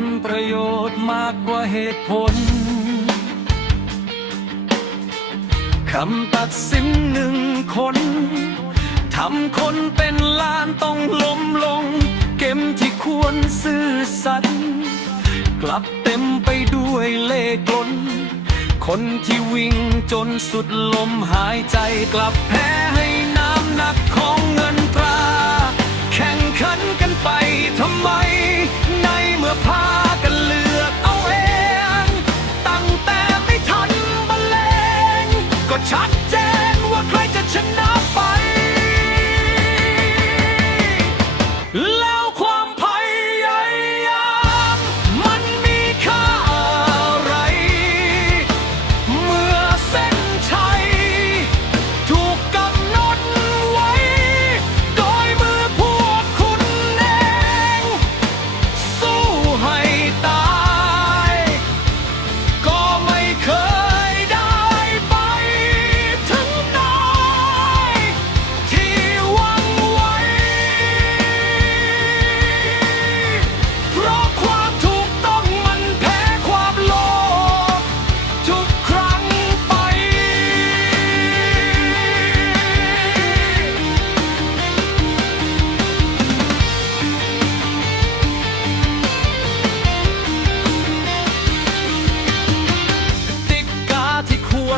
ลประโยชน์มากกว่าเหตุผล คำตัดสินหนึ่งคนทำคนเป็นล้านต้องล้มลง เกมที่ควรซื่อสัตย์กลับเต็มไปด้วยเล่กลน คนที่วิ่งจนสุดลมหายใจกลับแพ้ให้น้ำหนักของ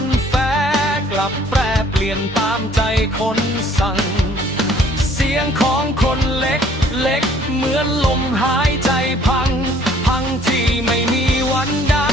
นแฟกลับแปรเปลี่ยนตามใจคนสั่ง เสียงของคนเล็กเล็กเหมือนลมหายใจพัง พังที่ไม่มีวันได้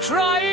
Try